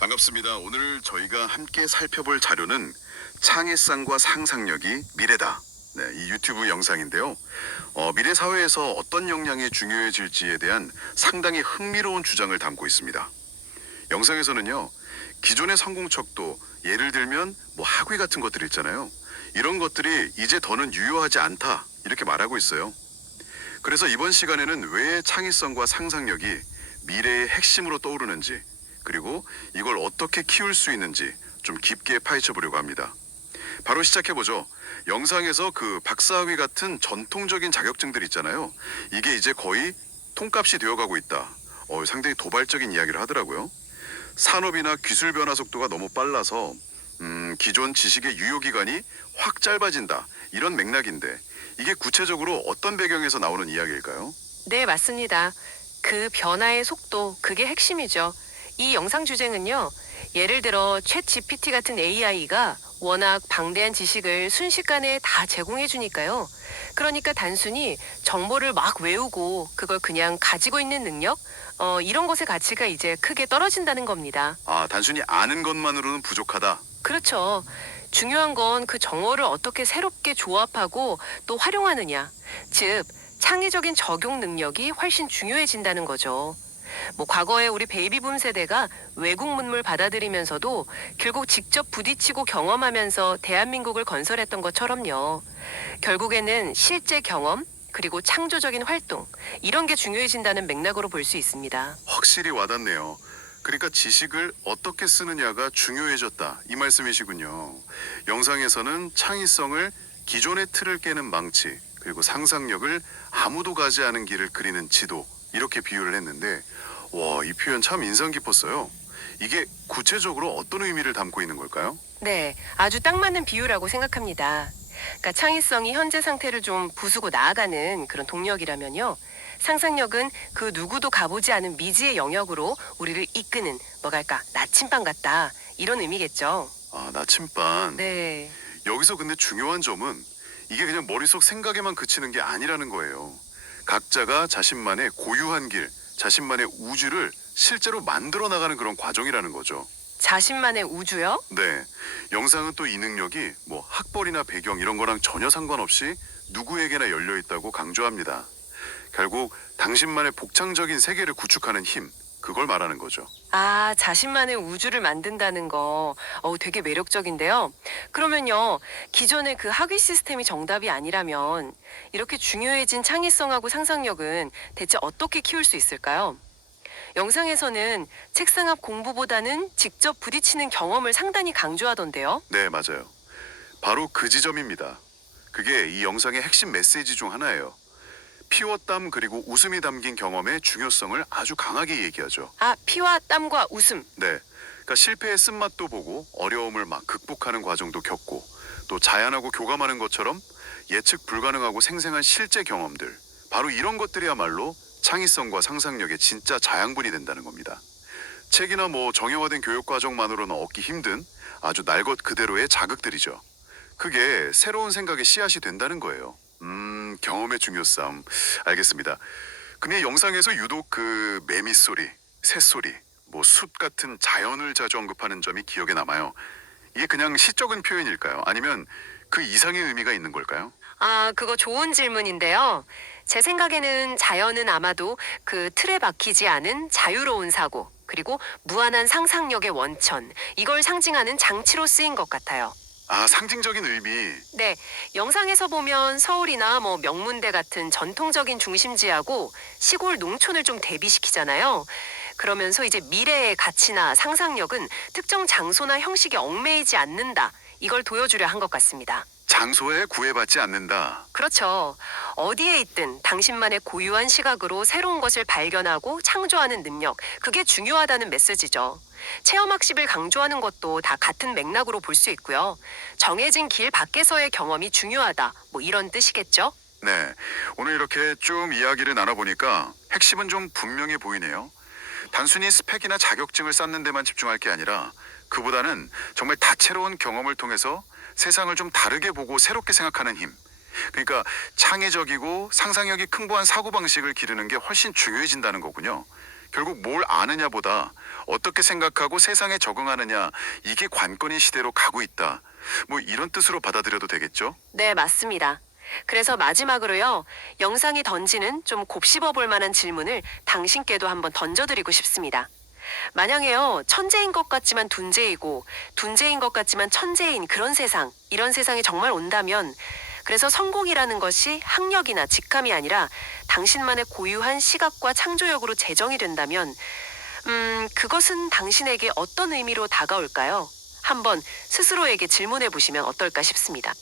반갑습니다. 오늘 저희가 함께 살펴볼 자료는 창의성과 상상력이 미래다. 네, 이 유튜브 영상인데요. 미래 사회에서 어떤 역량이 중요해질지에 대한 상당히 흥미로운 주장을 담고 있습니다. 영상에서는요, 기존의 성공 척도, 예를 들면 뭐 학위 같은 것들 있잖아요. 이런 것들이 이제 더는 유효하지 않다. 이렇게 말하고 있어요. 그래서 이번 시간에는 왜 창의성과 상상력이 미래의 핵심으로 떠오르는지, 그리고 이걸 어떻게 키울 수 있는지 좀 깊게 파헤쳐 보려고 합니다. 바로 시작해 보죠. 영상에서 그 박사학위 같은 전통적인 자격증들 있잖아요. 이게 이제 거의 통값이 되어가고 있다. 상당히 도발적인 이야기를 하더라고요. 산업이나 기술 변화 속도가 너무 빨라서 기존 지식의 유효 기간이 확 짧아진다. 이런 맥락인데 이게 구체적으로 어떤 배경에서 나오는 이야기일까요? 네, 맞습니다. 그 변화의 속도, 그게 핵심이죠. 이 영상 주제는요, 예를 들어 챗 GPT 같은 AI가 워낙 방대한 지식을 순식간에 다 제공해 주니까요. 그러니까 단순히 정보를 막 외우고 그걸 그냥 가지고 있는 능력, 이런 것의 가치가 이제 크게 떨어진다는 겁니다. 아, 단순히 아는 것만으로는 부족하다. 그렇죠. 중요한 건 그 정보를 어떻게 새롭게 조합하고 또 활용하느냐. 즉, 창의적인 적용 능력이 훨씬 중요해진다는 거죠. 뭐 과거에 우리 베이비붐 세대가 외국 문물 받아들이면서도 결국 직접 부딪히고 경험하면서 대한민국을 건설했던 것처럼요. 결국에는 실제 경험, 그리고 창조적인 활동, 이런 게 중요해진다는 맥락으로 볼 수 있습니다. 확실히 와닿네요. 그러니까 지식을 어떻게 쓰느냐가 중요해졌다. 이 말씀이시군요. 영상에서는 창의성을 기존의 틀을 깨는 망치, 그리고 상상력을 아무도 가지 않은 길을 그리는 지도, 이렇게 비유를 했는데, 와, 이 표현 참 인상 깊었어요. 이게 구체적으로 어떤 의미를 담고 있는 걸까요? 네, 아주 딱 맞는 비유라고 생각합니다. 그러니까 창의성이 현재 상태를 좀 부수고 나아가는 그런 동력이라면요. 상상력은 그 누구도 가보지 않은 미지의 영역으로 우리를 이끄는 뭐랄까 나침반 같다. 이런 의미겠죠. 아, 나침반. 네. 여기서 근데 중요한 점은 이게 그냥 머릿속 생각에만 그치는 게 아니라는 거예요. 각자가 자신만의 고유한 길, 자신만의 우주를 실제로 만들어 나가는 그런 과정이라는 거죠. 자신만의 우주요? 네. 영상은 또 이 능력이 뭐 학벌이나 배경 이런 거랑 전혀 상관없이 누구에게나 열려 있다고 강조합니다. 결국 당신만의 복창적인 세계를 구축하는 힘, 그걸 말하는 거죠. 아, 자신만의 우주를 만든다는 거, 되게 매력적인데요. 그러면요, 기존의 그 학위 시스템이 정답이 아니라면 이렇게 중요해진 창의성하고 상상력은 대체 어떻게 키울 수 있을까요? 영상에서는 책상 앞 공부보다는 직접 부딪히는 경험을 상당히 강조하던데요. 네, 맞아요. 바로 그 지점입니다. 그게 이 영상의 핵심 메시지 중 하나예요. 피와 땀 그리고 웃음이 담긴 경험의 중요성을 아주 강하게 얘기하죠. 아, 피와 땀과 웃음. 네. 그러니까 실패의 쓴맛도 보고 어려움을 막 극복하는 과정도 겪고 또 자연하고 교감하는 것처럼 예측 불가능하고 생생한 실제 경험들. 바로 이런 것들이야말로 창의성과 상상력의 진짜 자양분이 된다는 겁니다. 책이나 뭐 정형화된 교육 과정만으로는 얻기 힘든 아주 날 것 그대로의 자극들이죠. 그게 새로운 생각의 씨앗이 된다는 거예요. 경험의 중요성. 알겠습니다. 근데 영상에서 유독 그 매미 소리, 새 소리, 뭐 숲 같은 자연을 자주 언급하는 점이 기억에 남아요. 이게 그냥 시적인 표현일까요? 아니면 그 이상의 의미가 있는 걸까요? 아, 그거 좋은 질문인데요. 제 생각에는 자연은 아마도 그 틀에 박히지 않은 자유로운 사고, 그리고 무한한 상상력의 원천, 이걸 상징하는 장치로 쓰인 것 같아요. 아, 상징적인 의미. 네, 영상에서 보면 서울이나 뭐 명문대 같은 전통적인 중심지하고 시골 농촌을 좀 대비시키잖아요. 그러면서 이제 미래의 가치나 상상력은 특정 장소나 형식에 얽매이지 않는다. 이걸 보여주려 한 것 같습니다. 장소에 구애받지 않는다. 그렇죠. 어디에 있든 당신만의 고유한 시각으로 새로운 것을 발견하고 창조하는 능력, 그게 중요하다는 메시지죠. 체험학습을 강조하는 것도 다 같은 맥락으로 볼 수 있고요. 정해진 길 밖에서의 경험이 중요하다, 뭐 이런 뜻이겠죠? 네. 오늘 이렇게 좀 이야기를 나눠보니까 핵심은 좀 분명해 보이네요. 단순히 스펙이나 자격증을 쌓는 데만 집중할 게 아니라 그보다는 정말 다채로운 경험을 통해서 세상을 좀 다르게 보고 새롭게 생각하는 힘. 그러니까 창의적이고 상상력이 풍부한 사고방식을 기르는 게 훨씬 중요해진다는 거군요. 결국 뭘 아느냐보다 어떻게 생각하고 세상에 적응하느냐, 이게 관건인 시대로 가고 있다. 뭐 이런 뜻으로 받아들여도 되겠죠? 네, 맞습니다. 그래서 마지막으로요, 영상이 던지는 좀 곱씹어 볼 만한 질문을 당신께도 한번 던져드리고 싶습니다. 만약에요, 천재인 것 같지만 둔재이고, 둔재인 것 같지만 천재인 그런 세상, 이런 세상이 정말 온다면, 그래서 성공이라는 것이 학력이나 직함이 아니라 당신만의 고유한 시각과 창조력으로 제정이 된다면, 그것은 당신에게 어떤 의미로 다가올까요? 한번 스스로에게 질문해 보시면 어떨까 싶습니다.